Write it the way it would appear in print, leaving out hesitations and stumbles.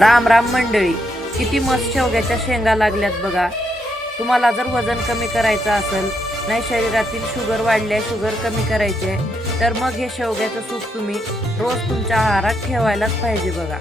राम राम मंडळी, किती मस्त शेवग्याच्या शेंगा लागल्यात बघा. तुम्हाला जर वजन कमी करायचं असेल, नाही शरीरातील शुगर वाढल्या, शुगर कमी करायची आहे, तर मग हे शेवग्याचं सूप तुम्ही रोज तुमच्या आहारात ठेवायलाच पाहिजे बघा.